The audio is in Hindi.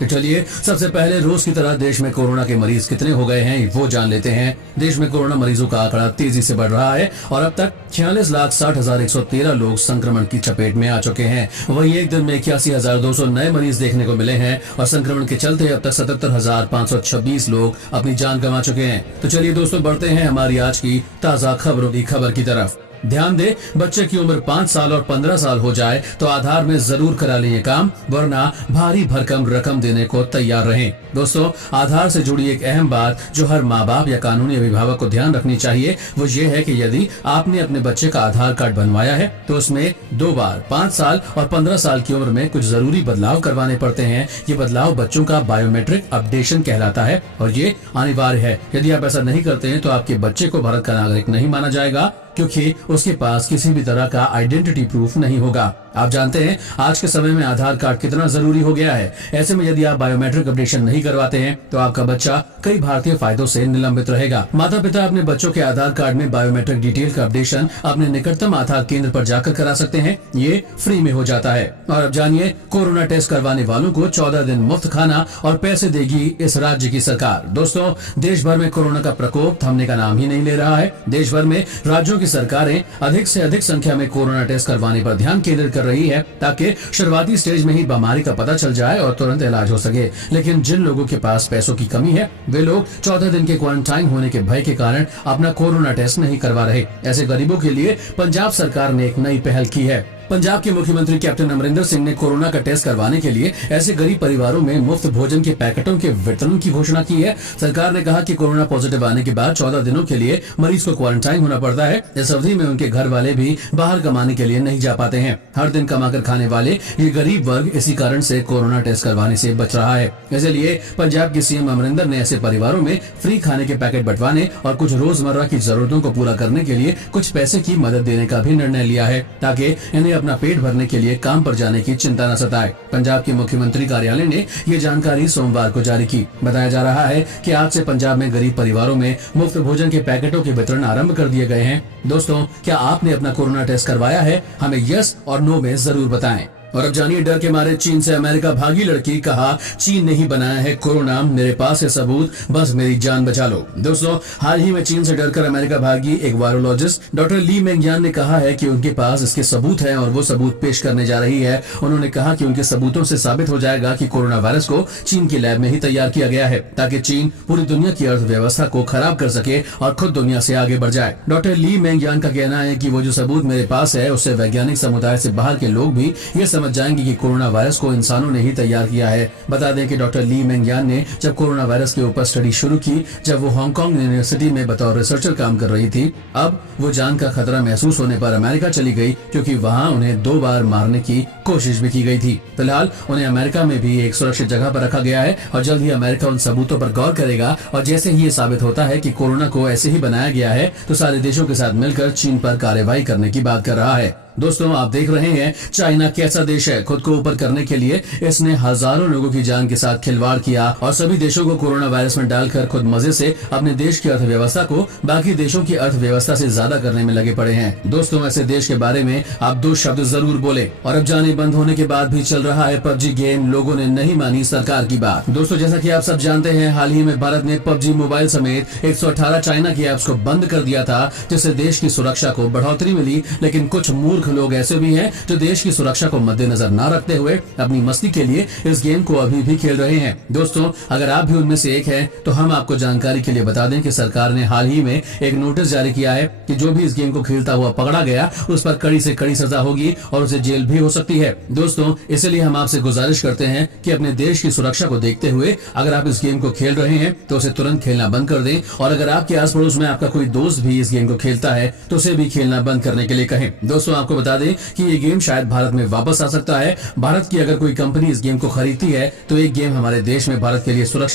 तो चलिए सबसे पहले रोज की तरह देश में कोरोना के मरीज कितने हो गए हैं वो जान लेते हैं। देश में कोरोना मरीजों का आंकड़ा तेजी से बढ़ रहा है और अब तक 46,60,113 लोग संक्रमण की चपेट में आ चुके हैं। वहीं एक दिन में 81,200 नए मरीज देखने को मिले हैं और संक्रमण के चलते अब तक 77,526 लोग अपनी जान गंवा चुके हैं। तो चलिए दोस्तों, बढ़ते हैं हमारी आज की ताजा खबरों की खबर की तरफ। ध्यान दे, बच्चे की उम्र 5 साल और 15 साल हो जाए तो आधार में जरूर करा लें ये काम, वरना भारी भरकम रकम देने को तैयार रहें। दोस्तों, आधार से जुड़ी एक अहम बात जो हर माँ बाप या कानूनी अभिभावक को ध्यान रखनी चाहिए वो ये है कि यदि आपने अपने बच्चे का आधार कार्ड बनवाया है तो उसमें 2 बार 5 साल और 15 साल की उम्र में कुछ जरूरी बदलाव करवाने पड़ते हैं। ये बदलाव बच्चों का बायोमेट्रिक अपडेशन कहलाता है और ये अनिवार्य है। यदि आप ऐसा नहीं करते हैं तो आपके बच्चे को भारत का नागरिक नहीं माना जाएगा, क्योंकि उसके पास किसी भी तरह का आइडेंटिटी प्रूफ नहीं होगा। आप जानते हैं आज के समय में आधार कार्ड कितना जरूरी हो गया है। ऐसे में यदि आप बायोमेट्रिक अपडेशन नहीं करवाते हैं तो आपका बच्चा कई भारतीय फायदों से निलंबित रहेगा। माता पिता अपने बच्चों के आधार कार्ड में बायोमेट्रिक डिटेल का अपडेशन अपने निकटतम आधार केंद्र पर जाकर करा सकते हैं। ये फ्री में हो जाता है। और अब जानिए, कोरोना टेस्ट करवाने वालों को 14 दिन मुफ्त खाना और पैसे देगी इस राज्य की सरकार। दोस्तों, देश भर में कोरोना का प्रकोप थमने का नाम ही नहीं ले रहा है। देश भर में राज्यों की सरकारें अधिक से अधिक संख्या में कोरोना टेस्ट करवाने पर ध्यान केंद्रित कर रही है ताकि शुरुआती स्टेज में ही बीमारी का पता चल जाए और तुरंत इलाज हो सके। लेकिन जिन लोगों के पास पैसों की कमी है वे लोग 14 दिन के क्वारंटाइन होने के भय के कारण अपना कोरोना टेस्ट नहीं करवा रहे। ऐसे गरीबों के लिए पंजाब सरकार ने एक नई पहल की है। पंजाब के मुख्यमंत्री कैप्टन अमरिंदर सिंह ने कोरोना का टेस्ट करवाने के लिए ऐसे गरीब परिवारों में मुफ्त भोजन के पैकेटों के वितरण की घोषणा की है। सरकार ने कहा कि कोरोना पॉजिटिव आने के बाद 14 दिनों के लिए मरीज को क्वारंटाइन होना पड़ता है। इस अवधि में उनके घर वाले भी बाहर कमाने के लिए नहीं जा पाते हैं। हर दिन कमाकर खाने वाले ये गरीब वर्ग इसी कारण से कोरोना टेस्ट करवाने से बच रहा है। इसलिए पंजाब के सीएम अमरिंदर ने ऐसे परिवारों में फ्री खाने के पैकेट बंटवाने और कुछ रोजमर्रा की जरूरतों को पूरा करने के लिए कुछ पैसे की मदद देने का भी निर्णय लिया है ताकि इन्हें अपना पेट भरने के लिए काम पर जाने की चिंता न सताए। पंजाब के मुख्यमंत्री कार्यालय ने ये जानकारी सोमवार को जारी की। बताया जा रहा है कि आज से पंजाब में गरीब परिवारों में मुफ्त भोजन के पैकेटों के वितरण आरंभ कर दिए गए हैं। दोस्तों, क्या आपने अपना कोरोना टेस्ट करवाया है? हमें यस और नो में जरूर बताएं। और अब जानिए, डर के मारे चीन से अमेरिका भागी लड़की, कहा चीन ने ही बनाया है कोरोना, मेरे पास है सबूत, बस मेरी जान बचा लो। दोस्तों, हाल ही में चीन से डरकर अमेरिका भागी एक वायरोलॉजिस्ट डॉक्टर ली मेंगयान ने कहा है कि उनके पास इसके सबूत हैं और वो सबूत पेश करने जा रही है। उन्होंने कहा कि उनके सबूतों से साबित हो जाएगा कि कोरोना वायरस को चीन की लैब में ही तैयार किया गया है ताकि चीन पूरी दुनिया की अर्थव्यवस्था को खराब कर सके और खुद दुनिया से आगे बढ़ जाए। डॉक्टर ली मेंगयान का कहना है कि वो जो सबूत मेरे पास है उससे वैज्ञानिक समुदाय से बाहर के लोग भी ये समझ जाएंगे कि कोरोना वायरस को इंसानों ने ही तैयार किया है। बता दें कि डॉक्टर ली मेंगयान ने जब कोरोना वायरस के ऊपर स्टडी शुरू की, जब वो हांगकांग यूनिवर्सिटी में बतौर रिसर्चर काम कर रही थी, अब वो जान का खतरा महसूस होने पर अमेरिका चली गई, क्योंकि वहाँ उन्हें 2 बार मारने की कोशिश भी की गई थी। फिलहाल उन्हें अमेरिका में भी एक सुरक्षित जगह पर रखा गया है और जल्द ही अमेरिका उन सबूतों पर गौर करेगा और जैसे ही ये साबित होता है कि कोरोना को ऐसे ही बनाया गया है तो सारे देशों के साथ मिलकर चीन पर कार्रवाई करने की बात कर रहा है। दोस्तों, आप देख रहे हैं चाइना कैसा देश है। खुद को ऊपर करने के लिए इसने हजारों लोगों की जान के साथ खिलवाड़ किया और सभी देशों को कोरोना वायरस में डालकर खुद मजे से अपने देश की अर्थव्यवस्था को बाकी देशों की अर्थव्यवस्था से ज्यादा करने में लगे पड़े हैं। दोस्तों, ऐसे देश के बारे में आप 2 शब्द जरूर बोले। और अब जाने, बंद होने के बाद भी चल रहा है पबजी गेम, लोगों ने नहीं मानी सरकार की बात। दोस्तों, जैसा कि आप सब जानते हैं, हाल ही में भारत ने पबजी मोबाइल समेत 118 चाइना की एप्स को बंद कर दिया था, जिससे देश की सुरक्षा को बढ़ोतरी मिली। लेकिन कुछ मूर्ख लोग ऐसे भी हैं जो देश की सुरक्षा को मद्देनजर न रखते हुए अपनी मस्ती के लिए इस गेम को अभी भी खेल रहे हैं। दोस्तों, अगर आप भी उनमें से एक हैं तो हम आपको जानकारी के लिए बता दें कि सरकार ने हाल ही में एक नोटिस जारी किया है कि जो भी इस गेम को खेलता हुआ पकड़ा गया उस पर कड़ी से कड़ी सजा होगी और उसे जेल भी हो सकती है। दोस्तों, इसलिए हम आपसे गुजारिश करते हैं कि अपने देश की सुरक्षा को देखते हुए अगर आप इस गेम को खेल रहे हैं तो उसे तुरंत खेलना बंद कर दें और अगर आपके आस पड़ोस में आपका कोई दोस्त भी इस गेम को खेलता है तो उसे भी खेलना बंद करने के लिए कहें। दोस्तों, आपको बता दें कि ये गेम शायद भारत में वापस आ सकता है। भारत की अगर कोई कंपनी इस गेम को खरीदती है तो एक गेम हमारे देश में भारत के लिए सुरक्षित